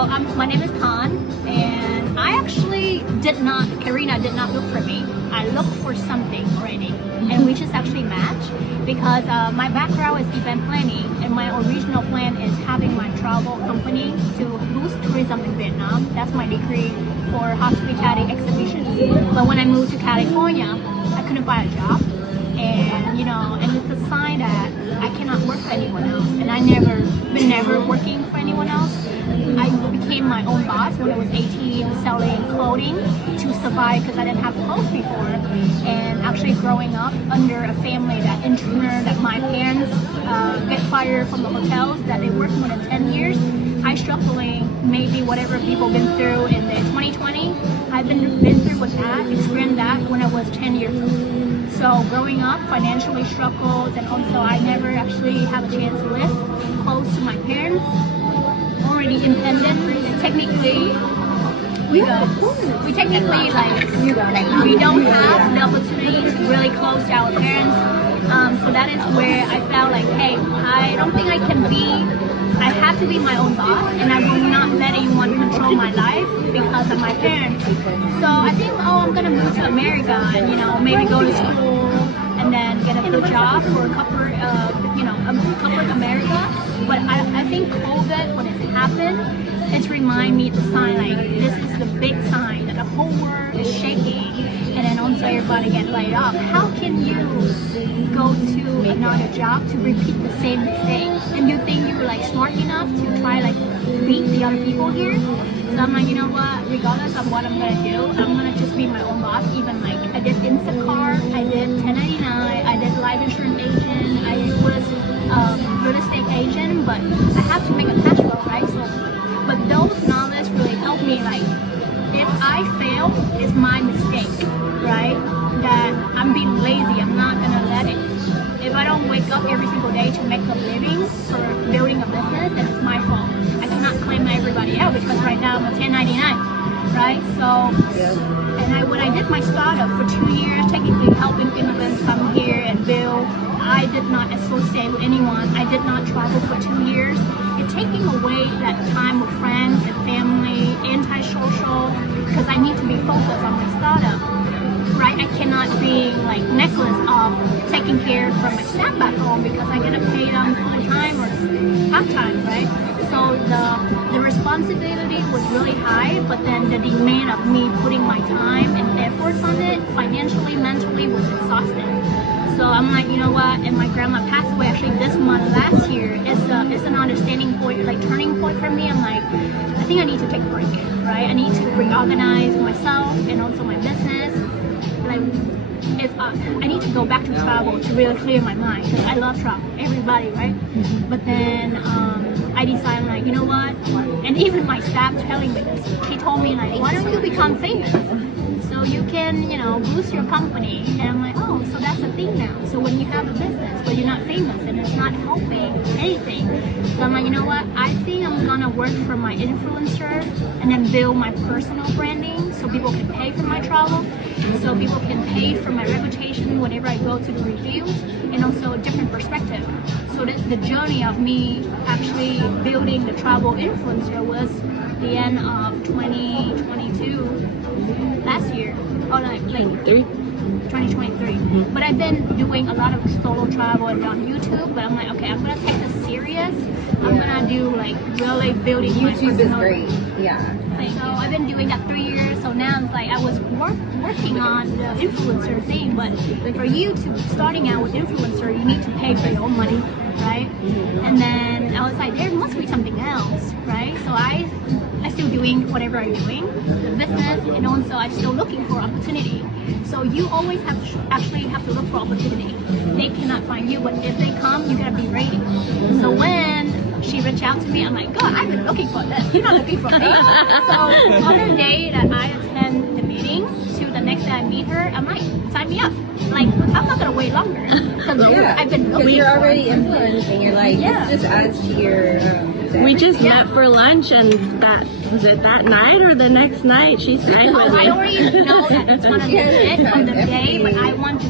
My name is Tan, and I actually Karina did not look for me. I looked for something already, and we just actually matched because my background is event planning, and my original plan is having my travel company to boost tourism in Vietnam. That's my degree for hospitality exhibitions. But when I moved to California, I couldn't find a job, and and it's a sign that I cannot work for anyone else, and I never working for anyone else. I became my own boss when I was 18, selling clothing to survive because I didn't have clothes before. And actually growing up under a family that entrepreneur, that my parents get fired from the hotels, that they worked more than 10 years. I struggling maybe whatever people been through in the 2020. I've been through with that, experienced that when I was 10 years old. So growing up, financially struggled, and also I never actually have a chance to live close to my parents. Already independent. Technically, we technically we don't have the opportunity to really close to our parents. So that is where I felt like, hey, I don't think I can be. I have to be my own boss, and I will not let anyone control my life because of my parents. So I think, I'm gonna move to America and maybe go to school and then get a good job for corporate America. But I think COVID, when it happened, it's remind me the sign, like this is the big sign that the whole world is shaking, and then also everybody get laid off. How can you go to another job to repeat the same mistake? And you think you're smart enough to try beat the other people here? So I'm like, you know what? Regardless of what I'm gonna do, I'm gonna just be my own boss. Even I did Instacart, I did 1099, I did life insurance agent, I was real estate agent, but I have to make a cash flow, right? So, but those knowledge really helped me. If I fail, it's my mistake, right? That I'm being lazy. I'm not gonna let it. If I don't wake up every single day to make a living for building a business, then it's my fault. I cannot claim everybody out because right now I'm a 1099, right? So, and when I did my startup for 2 years, technically helping immigrants come here and build, I did not associate with anyone. I did not travel for 2 years. It's taking away that time with friends and family, antisocial, because I need to be focused on my startup. Right, I cannot be necklace of taking care from my staff back home because I get to pay them full time or half time, right? So the responsibility was really high, but then the demand of me putting my time and efforts on it, financially, mentally, was exhausting. So I'm like, you know what? And my grandma passed away actually this month last year. It's an understanding point, turning point for me. I'm like, I think I need to take a break, right? I need to reorganize myself and also my business. I need to go back to travel to really clear my mind because I love travel, everybody, right? But then I decided, you know what? And even my staff telling me this, he told me why don't you become famous so you can boost your company? And I'm like, oh, so that's the thing now. So when you have a business but you're not famous and it's not helping anything, so I'm like, you know what? I think I'm gonna work for my influencer and then build my personal branding so people can pay for my travel, so people can pay for my reputation whenever I go to the reviews, and also a different perspective. So the journey of me actually building the travel influencer was the end of 2022, last year, or 2023. But I've been doing a lot of solo travel and on YouTube, but I'm like, okay, I'm gonna take this serious. I'm gonna do really building YouTube my is great. Yeah. So I've been doing that 3 years. So now it's I was working on the influencer thing, but for you to starting out with influencer, you need to pay for your own money, right? And then I was like, there must be something else, right? So I still doing whatever I'm doing, the business, and also I'm still looking for opportunity. So you always actually have to look for opportunity. They cannot find you, but if they come, you gotta be ready. So when she reached out to me, I'm like, God, I've been looking for this. You're not looking for me. So on the day that I attend the meeting to the next day I meet her, I'm like, sign me up. I'm not gonna wait longer because I've been looking. You're already influencing. You're this just adds to your We just met for lunch, and that was it. That night or the next night, she stayed with me. I already know that it's gonna be it on the day, but I want to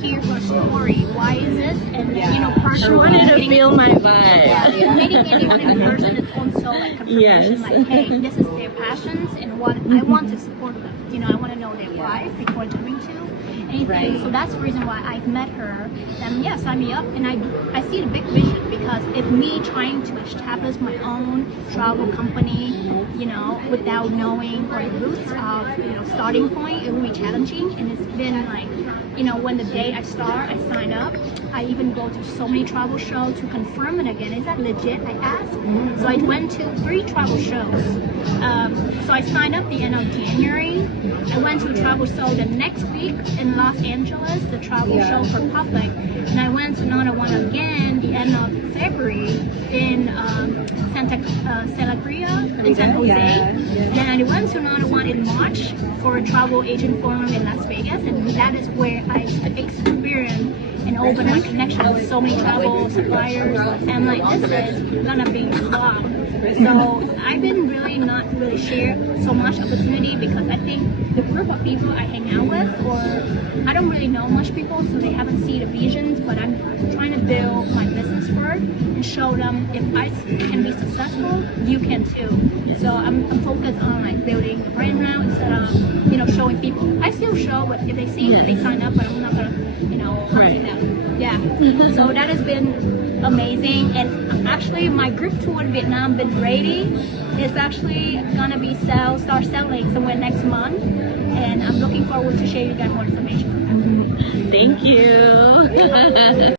hear her story. Why is this? And you know, personally, I wanted to feel my vibe. Yeah, meeting anyone in person is also like confirmation. Like, hey, this is their passions, and what I want to support them. You know, I want to know their why before coming to anything. Right. So that's the reason why I've met her. And yeah, sign me up. And I see the big vision, because if me trying to establish my own travel company, you know, without knowing or the roots of, you know, starting point, it will be challenging. And it's been like, you know, when the day I start, I sign up. I even go to so many travel shows to confirm it again. Is that legit? I asked. So I went to 3 travel shows. So I signed up the end of January. I went to a travel show the next week in Los Angeles, the travel show for public. And I went to another one again the end of February in Santa Cruz in San Jose. Then I went to another one in March for a travel agent forum in Las Vegas, and that is where I experienced and opened my connection with so many travel suppliers. And like, this is gonna be fun. So I've been not really share so much opportunity, because I think the group of people I hang out with, or I don't really know much people, so they haven't seen the visions, but I'm trying to build my business first and show them if I can be successful, you can too. So I'm focused on like building the brand now instead of, you know, showing people. I still show, but if they see, they sign up, but I'm not gonna, you know, hunt them. Yeah. So that has been amazing. And actually my group tour in Vietnam been ready. It's actually gonna be start selling somewhere next month, and I'm looking forward to sharing you guys more information. Thank you.